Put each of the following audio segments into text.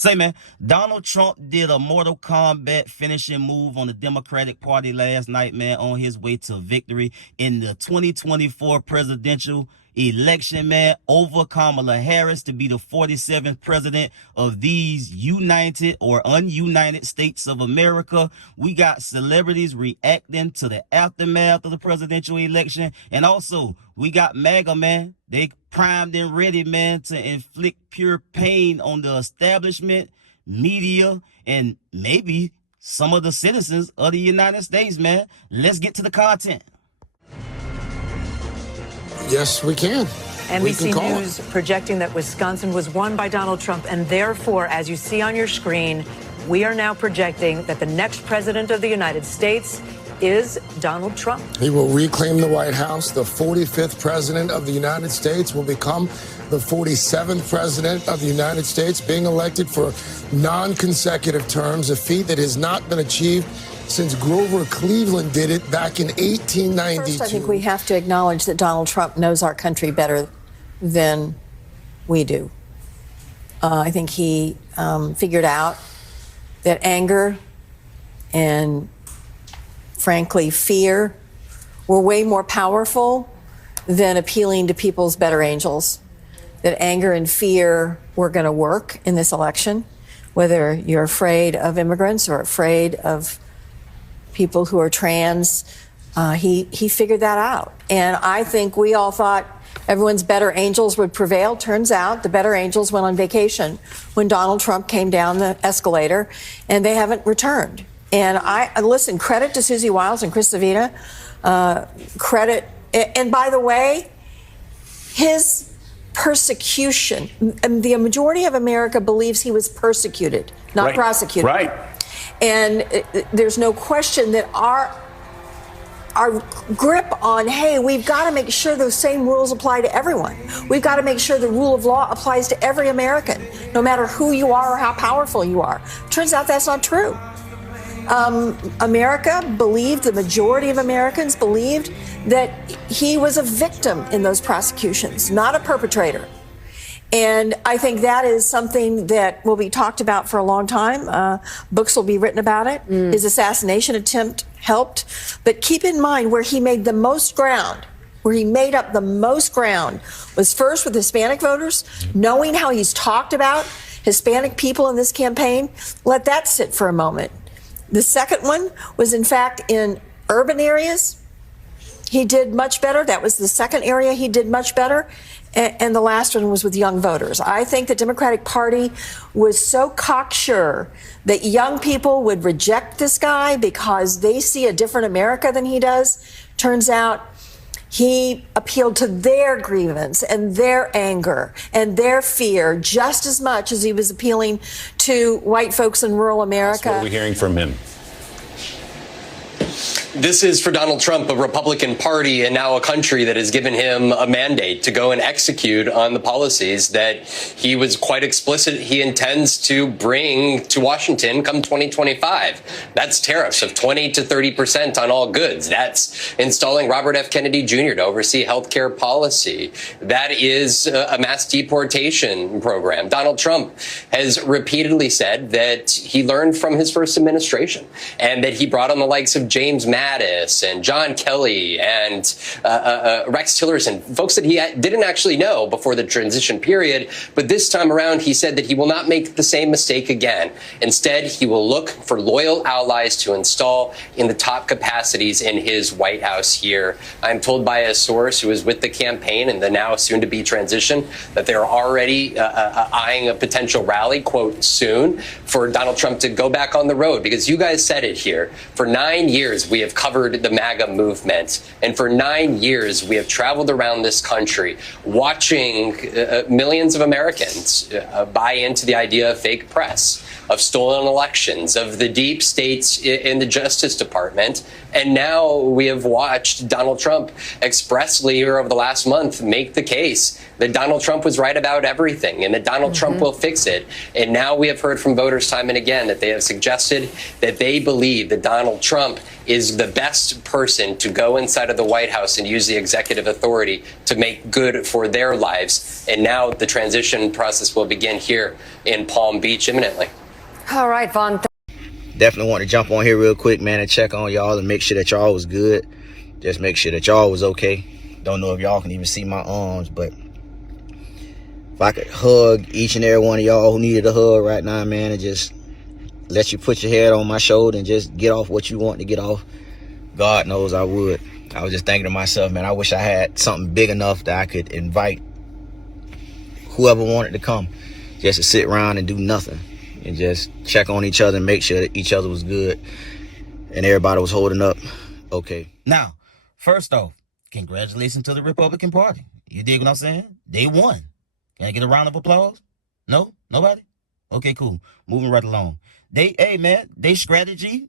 Say, man, Donald Trump did a Mortal Kombat finishing move on the Democratic Party last night, man, on his way to victory in the 2024 presidential election, man, over Kamala Harris to be the 47th president of these United or Ununited States of America. We got celebrities reacting to the aftermath of the presidential election. And also, we got MAGA, man. They primed and ready, man, to inflict pure pain on the establishment, media, and maybe some of the citizens of the United States, man. Let's get to the content. Yes, we can. NBC News projecting that Wisconsin was won by Donald Trump, and therefore, as you see on your screen, we are now projecting that the next president of the United States is Donald Trump. He will reclaim the White House. The 45th president of the United States will become the 47th president of the United States, being elected for non-consecutive terms, a feat that has not been achieved since Grover Cleveland did it back in 1892. First, I think we have to acknowledge that Donald Trump knows our country better than we do. I think he figured out that anger and, frankly, fear were way more powerful than appealing to people's better angels. That anger and fear were going to work in this election, whether you're afraid of immigrants or afraid of people who are trans. He figured that out. And I think we all thought everyone's better angels would prevail. Turns out the better angels went on vacation when Donald Trump came down the escalator, and they haven't returned. And listen, credit to Susie Wiles and Chris Savita. Credit. And by the way, his persecution, the majority of America believes he was persecuted, not prosecuted. Right. And there's no question that our grip on, hey, we've got to make sure those same rules apply to everyone. We've got to make sure the rule of law applies to every American, no matter who you are or how powerful you are. Turns out that's not true. America believed, the majority of Americans believed, that he was a victim in those prosecutions, not a perpetrator. And I think that is something that will be talked about for a long time. Books will be written about it. His assassination attempt helped. But keep in mind, where he made the most ground, where he made up the most ground, was first with Hispanic voters, knowing how he's talked about Hispanic people in this campaign. Let that sit for a moment. The second one was, in fact, in urban areas. He did much better. That was the second area he did much better. And the last one was with young voters. I think the Democratic Party was so cocksure that young people would reject this guy because they see a different America than he does. Turns out he appealed to their grievance and their anger and their fear just as much as he was appealing to white folks in rural America. What are we hearing from him? This is for Donald Trump, a Republican Party, and now a country that has given him a mandate to go and execute on the policies that he was quite explicit he intends to bring to Washington come 2025. That's tariffs of 20 to 30% on all goods. That's installing Robert F. Kennedy Jr. to oversee healthcare policy. That is a mass deportation program. Donald Trump has repeatedly said that he learned from his first administration and that he brought on the likes of James Mattis and John Kelly and Rex Tillerson, folks that he didn't actually know before the transition period. But this time around, he said that he will not make the same mistake again. Instead, he will look for loyal allies to install in the top capacities in his White House here. I'm told by a source who is with the campaign and the now soon-to-be transition that they're already eyeing a potential rally, quote, soon, for Donald Trump to go back on the road. Because you guys said it here. For 9 years, we have covered the MAGA movement. And for 9 years, we have traveled around this country watching millions of Americans buy into the idea of fake press. of stolen elections, of the deep states in the Justice Department. And now we have watched Donald Trump expressly here over the last month make the case that Donald Trump was right about everything and that Donald Trump will fix it. And now we have heard from voters time and again that they have suggested that they believe that Donald Trump is the best person to go inside of the White House and use the executive authority to make good for their lives. And now the transition process will begin here in Palm Beach imminently. All right, Vaughn. Definitely want to jump on here real quick, man, and check on y'all and make sure that y'all was good. Just make sure that y'all was okay. Don't know if y'all can even see my arms, but if I could hug each and every one of y'all who needed a hug right now, man, and just let you put your head on my shoulder and just get off what you want to get off, God knows I would. I was just thinking to myself, man, I wish I had something big enough that I could invite whoever wanted to come just to sit around and do nothing and just check on each other and make sure that each other was good and everybody was holding up okay. Now, first off, congratulations to the Republican Party. You dig what I'm saying? They won. Can I get a round of applause? No? Nobody? Okay, cool. Moving right along. Hey man, their strategy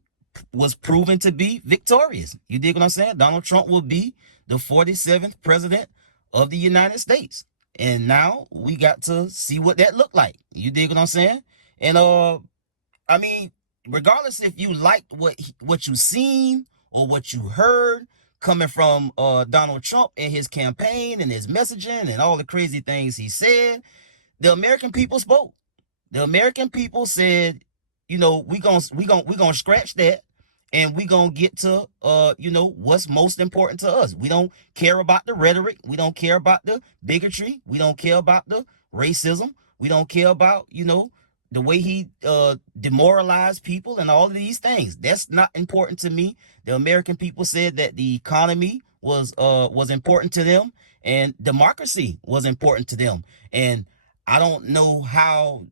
was proven to be victorious. You dig what I'm saying? Donald Trump will be the 47th president of the United States. And now we got to see what that looked like. You dig what I'm saying? And I mean, regardless if you liked what you seen or what you heard coming from Donald Trump and his campaign and his messaging and all the crazy things he said, the American people spoke. The American people said, you know, we gonna scratch that and we gonna get to you know, what's most important to us. We don't care about the rhetoric, we don't care about the bigotry, we don't care about the racism, we don't care about, you know, the way he demoralized people and all of these things. That's not important to me. The American people said that the economy was important to them and democracy was important to them. And I don't know how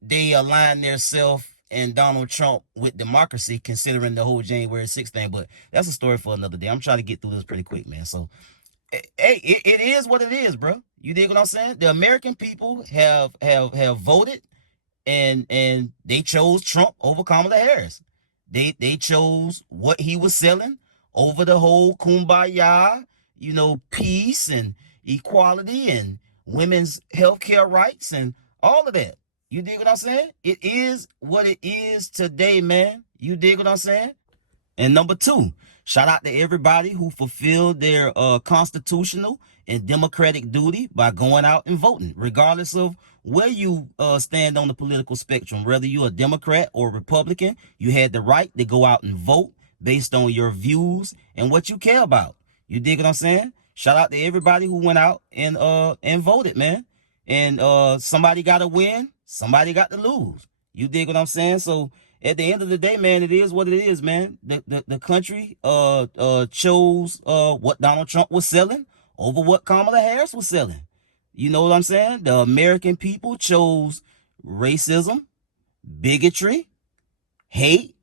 they align themselves and Donald Trump with democracy, considering the whole January 6th thing. But that's a story for another day. I'm trying to get through this pretty quick, man. So, hey, it is what it is, bro. You dig what I'm saying? The American people have voted, and they chose Trump over Kamala Harris. They chose what he was selling over the whole kumbaya, you know, peace and equality and women's health care rights and all of that. You dig what I'm saying? It is what it is today, man. You dig what I'm saying? And number two, shout out to everybody who fulfilled their constitutional and democratic duty by going out and voting, regardless of where you stand on the political spectrum. Whether you're a Democrat or a Republican, you had the right to go out and vote based on your views and what you care about. You dig what I'm saying? Shout out to everybody who went out and voted, man. And somebody got to win, somebody got to lose. You dig what I'm saying? So at the end of the day, man, it is what it is, man. The country chose what Donald Trump was selling over what Kamala Harris was selling. You know what I'm saying? The American people chose racism, bigotry, hate,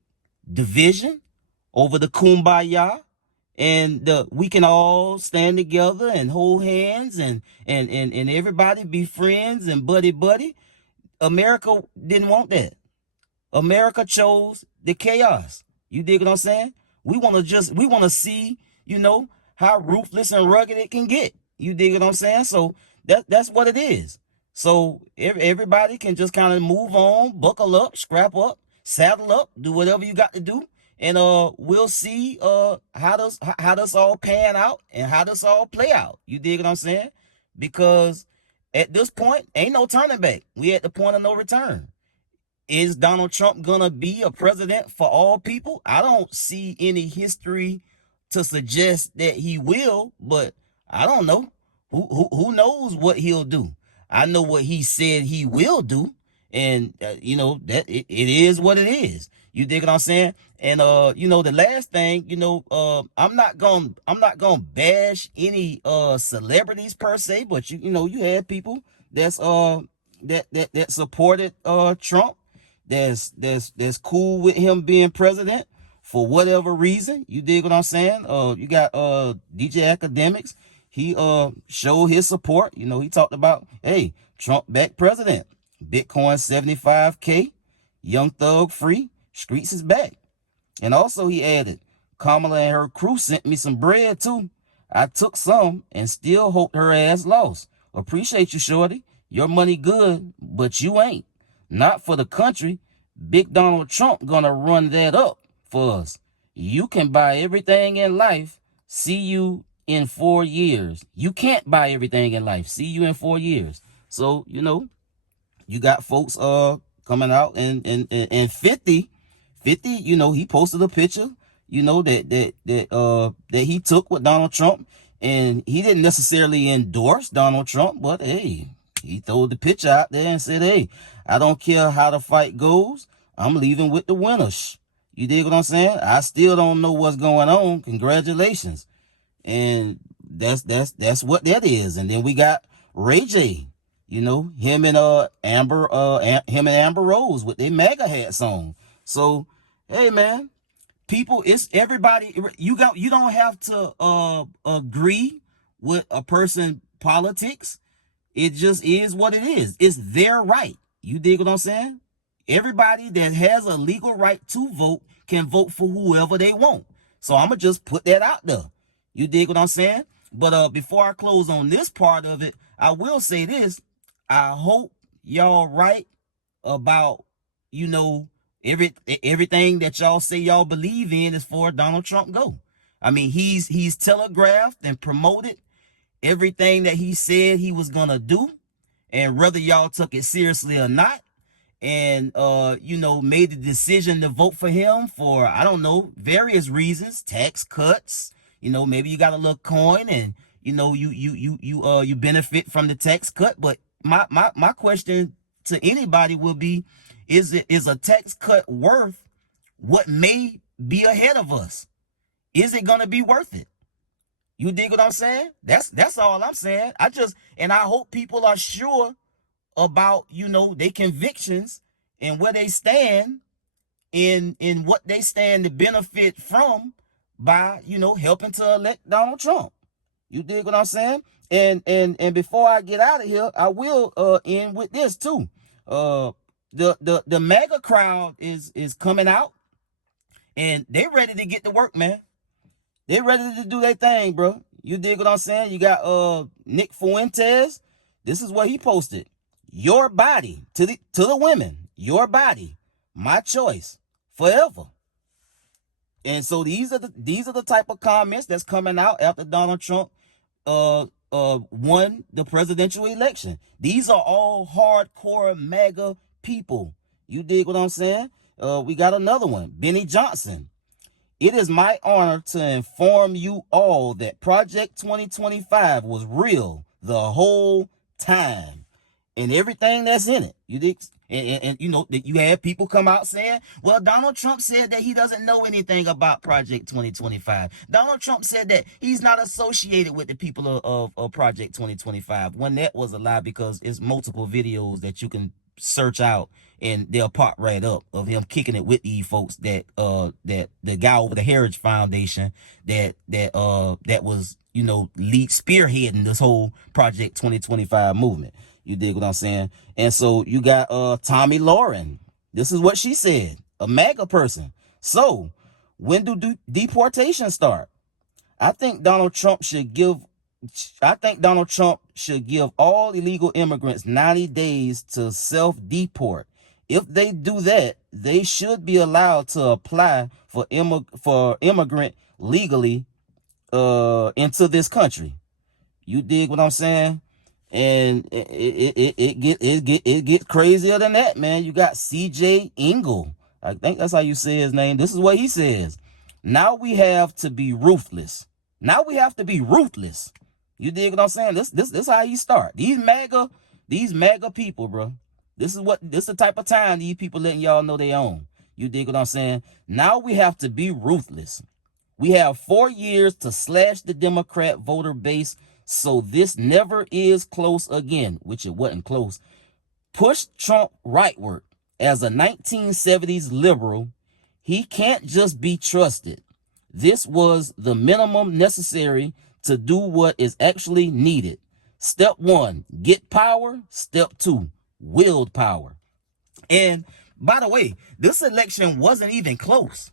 division over the kumbaya. And we can all stand together and hold hands and everybody be friends and buddy. America didn't want that. America chose the chaos. You dig what I'm saying? We want to see, you know, how ruthless and rugged it can get. You dig what I'm saying? So that's what it is. So everybody can just kind of move on, buckle up, scrap up, saddle up, do whatever you got to do. And we'll see how this all pan out and how this all play out. You dig what I'm saying? Because at this point, ain't no turning back. We at the point of no return. Is Donald Trump gonna be a president for all people? I don't see any history to suggest that he will, but I don't know. Who knows what he'll do? I know what he said he will do, and you know that it is what it is. You dig what I'm saying? And you know, the last thing, you know, I'm not gonna bash any celebrities per se, but you know, you had people that's that supported Trump, that's cool with him being president for whatever reason. You dig what I'm saying? You got DJ Akademiks. He showed his support. You know, he talked about, hey, Trump back president, Bitcoin 75K. Young Thug free, streets is back. And also he added, Kamala and her crew sent me some bread too. I took some and still hope her ass lost. Appreciate you, shorty. Your money good, but you ain't. Not for the country. Big Donald Trump gonna run that up for us. You can buy everything in life. See you in 4 years. You can't buy everything in life. See you in 4 years. So, you got folks coming out and 50, he posted a picture, that he took with Donald Trump, and he didn't necessarily endorse Donald Trump, but hey, he threw the picture out there and said, hey, I don't care how the fight goes, I'm leaving with the winners. You dig what I'm saying? I still don't know what's going on. Congratulations. And that's what that is. And then we got RayJ, him and Amber Rose with their MAGA hats on. So, hey man, people, it's everybody. You don't have to agree with a person politics. It just is what it is. It's their right. You dig what I'm saying? Everybody that has a legal right to vote can vote for whoever they want. So I'm going to just put that out there. You dig what I'm saying? But before I close on this part of it, I will say this. I hope y'all right about, everything that y'all say y'all believe in as far as Donald Trump go. I mean, he's telegraphed and promoted everything that he said he was going to do. And whether y'all took it seriously or not, and made the decision to vote for him for, I don't know, various reasons, tax cuts, maybe you got a little coin and you benefit from the tax cut. But my question to anybody will be, is a tax cut worth what may be ahead of us? Is it gonna be worth it? You dig what I'm saying? That's all I'm saying. I hope people are sure about their convictions and where they stand in what they stand to benefit from by helping to elect Donald Trump. You dig what I'm saying? And before I get out of here, I will end with this too. The MAGA crowd is coming out and they ready to get to work, man. They ready to do their thing, bro. You dig what I'm saying? You got Nick Fuentes. This is what he posted. Your body to the women. Your body, my choice, forever. And so these are the type of comments that's coming out after Donald Trump won the presidential election. These are all hardcore MAGA people. You dig what I'm saying? We got another one, Benny Johnson. It is my honor to inform you all that Project 2025 was real the whole time and everything that's in it. You dig? And that you have people come out saying, well, Donald Trump said that he doesn't know anything about Project 2025. Donald Trump said that he's not associated with the people of Project 2025. When that was a lie, because it's multiple videos that you can search out and they'll pop right up of him kicking it with these folks that the guy over the Heritage Foundation that was lead spearheading this whole Project 2025 movement. You dig what I'm saying? And so you got Tommy Lauren. This is what she said, a MAGA person. So when do deportations start? I think Donald Trump should give all illegal immigrants 90 days to self-deport. If they do that, they should be allowed to apply for immigrant legally into this country. You dig what I'm saying? And it gets crazier than that, man. You got CJ Engel. I think that's how you say his name. This is what he says. Now we have to be ruthless. You dig what I'm saying? This is how you start. These MAGA people, bro. This is the type of time these people letting y'all know they own. You dig what I'm saying? Now we have to be ruthless. We have 4 years to slash the Democrat voter base so this never is close again, which it wasn't close. Push Trump rightward. As a 1970s liberal, he can't just be trusted. This was the minimum necessary to do what is actually needed. Step 1, get power. Step 2, wield power. And By the way, this election wasn't even close.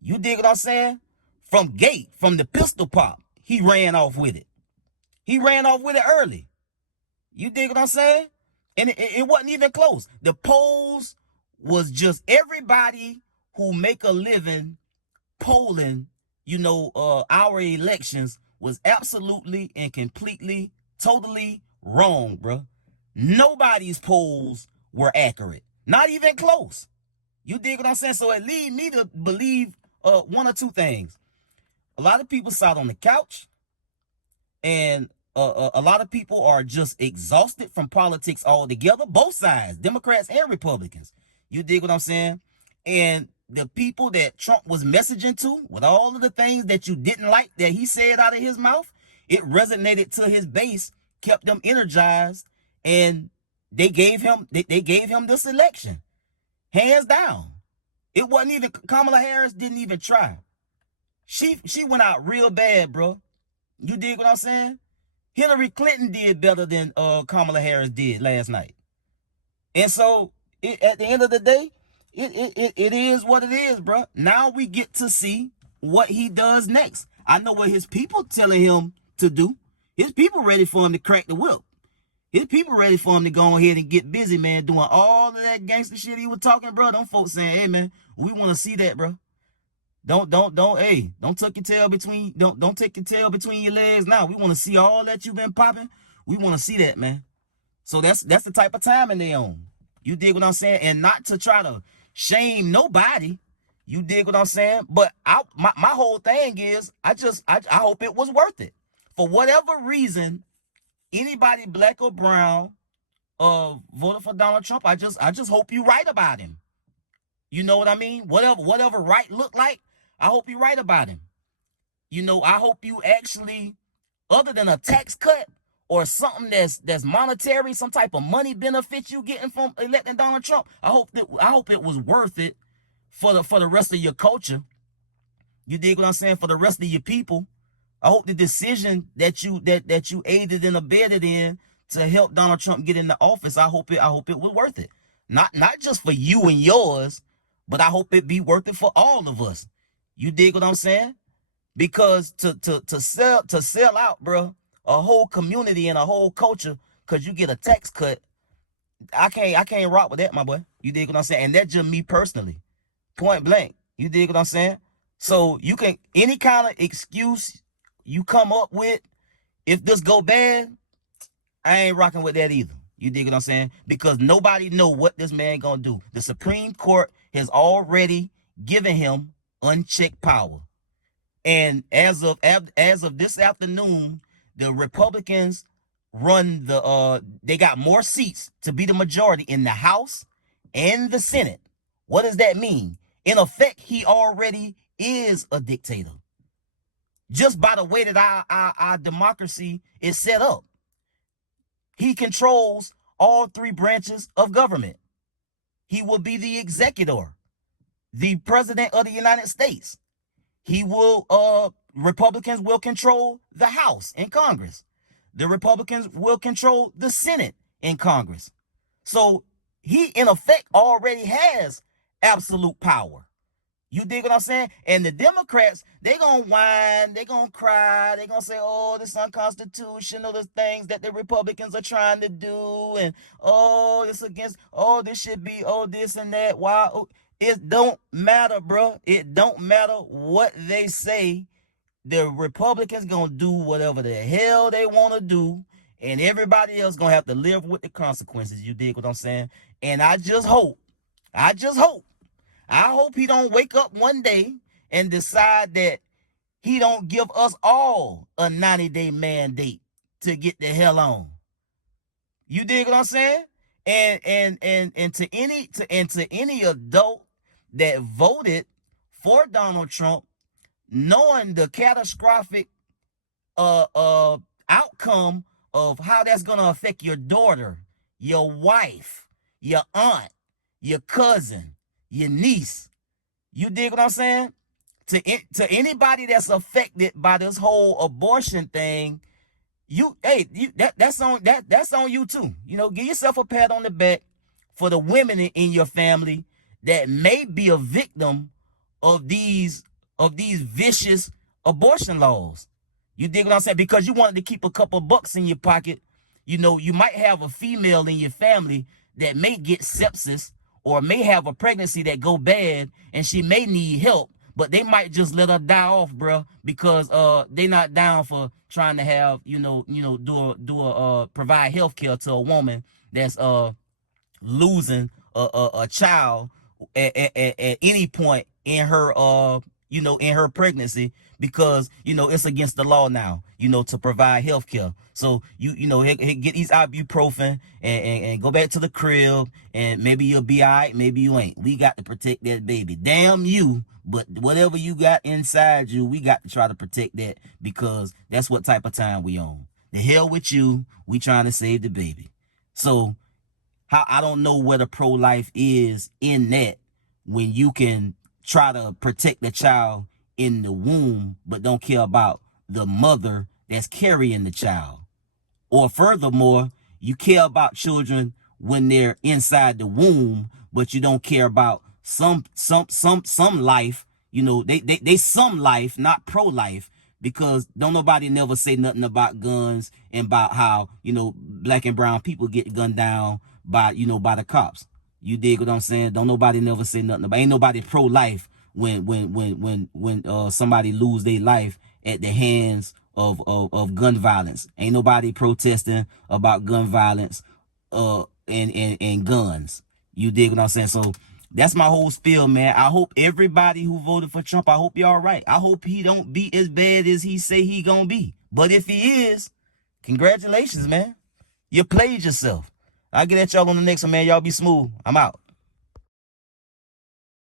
You dig what I'm saying? From the pistol pop, he ran off with it. He ran off with it early. You dig what I'm saying? And it wasn't even close. The polls was just everybody who make a living polling, our elections was absolutely and completely, totally wrong, bro. Nobody's polls were accurate. Not even close. You dig what I'm saying? So it lead me to believe one or two things. A lot of people sat on the couch, and a lot of people are just exhausted from politics altogether, both sides, Democrats and Republicans. You dig what I'm saying? And the people that Trump was messaging to, with all of the things that you didn't like that he said out of his mouth, it resonated to his base, kept them energized, and they gave him this election, hands down. It wasn't even, Kamala Harris didn't even try. She went out real bad, bro. You dig what I'm saying? Hillary Clinton did better than Kamala Harris did last night. And so at the end of the day, it is what it is, bro. Now we get to see what he does next. I know what his people telling him to do. His people ready for him to crack the whip. His people ready for him to go ahead and get busy, man, doing all of that gangster shit he was talking, bro. Them folks saying, hey, man, we want to see that, bro. Don't tuck your tail between, don't take your tail between your legs now. We want to see all that you've been popping. We want to see that, man. So that's the type of timing they on. You dig what I'm saying? And not to try to shame nobody. You dig what I'm saying? But my whole thing is, I hope it was worth it. For whatever reason, anybody black or brown voted for Donald Trump, I just hope you right about him. You know what I mean? Whatever right look like, I hope you right about him. I hope you actually, other than a tax cut or something that's monetary, some type of money benefit you getting from electing Donald Trump, I hope it was worth it for the rest of your culture. You dig what I'm saying? For the rest of your people. I hope the decision that you aided and abetted in to help Donald Trump get into office, I hope it was worth it. Not just for you and yours, but I hope it be worth it for all of us. You dig what I'm saying? Because to sell out, bro, a whole community and a whole culture because you get a tax cut, I can't rock with that, my boy. You dig what I'm saying? And that's just me personally, point blank. You dig what I'm saying? So you can, any kind of excuse you come up with, if this go bad, I ain't rocking with that either. You dig what I'm saying? Because nobody know what this man gonna do. The Supreme Court has already given him unchecked power. And as of this afternoon, the Republicans run they got more seats to be the majority in the House and the Senate. What does that mean? In effect, he already is a dictator. Just by the way that our democracy is set up. He controls all three branches of government. He will be the executor, the president of the United States. Republicans will control the House and Congress. The Republicans will control the Senate and Congress. So he, in effect, already has absolute power. You dig what I'm saying? And the Democrats, they gonna whine, they gonna cry, they gonna say, oh, this unconstitutional, the things that the Republicans are trying to do, and oh, this against, oh, this should be, oh, this and that. Why? Oh, it don't matter, bro. It don't matter what they say. The Republicans gonna do whatever the hell they want to do, and everybody else gonna have to live with the consequences. You dig what I'm saying? And I hope he don't wake up one day and decide that he don't give us all a 90-day mandate to get the hell on. You dig what I'm saying? And to any adult that voted for Donald Trump, knowing the catastrophic outcome of how that's gonna affect your daughter, your wife, your aunt, your cousin, your niece. You dig what I'm saying? To anybody that's affected by this whole abortion thing, that's on you too. Give yourself a pat on the back for the women in your family that may be a victim of these vicious abortion laws. You dig what I'm saying? Because you wanted to keep a couple bucks in your pocket. You know, you might have a female in your family that may get sepsis or may have a pregnancy that go bad and she may need help, but they might just let her die off, bro, because they not down for trying to have, provide health care to a woman that's losing a child at any point in her in her pregnancy, because it's against the law now to provide health care. So get these ibuprofen and go back to the crib, and maybe you'll be all right, maybe you ain't. We got to protect that baby. Damn you, but whatever you got inside you, we got to try to protect that, because that's what type of time we on. The hell with you, we trying to save the baby. So I don't know where the pro-life is in that, when you can try to protect the child in the womb but don't care about the mother that's carrying the child. Or furthermore, you care about children when they're inside the womb, but you don't care about some life. They some life, not pro-life, because don't nobody never say nothing about guns and about how black and brown people get gunned down by the cops. You dig what I'm saying? Don't nobody never say nothing about. Ain't nobody pro-life when somebody lose their life at the hands of gun violence. Ain't nobody protesting about gun violence and guns. You dig what I'm saying? So that's my whole spiel, man. I hope everybody who voted for Trump, I hope y'all right. I hope he don't be as bad as he say he gonna be. But if he is, congratulations, man. You played yourself. I'll get at y'all on the next one, man. Y'all be smooth. I'm out.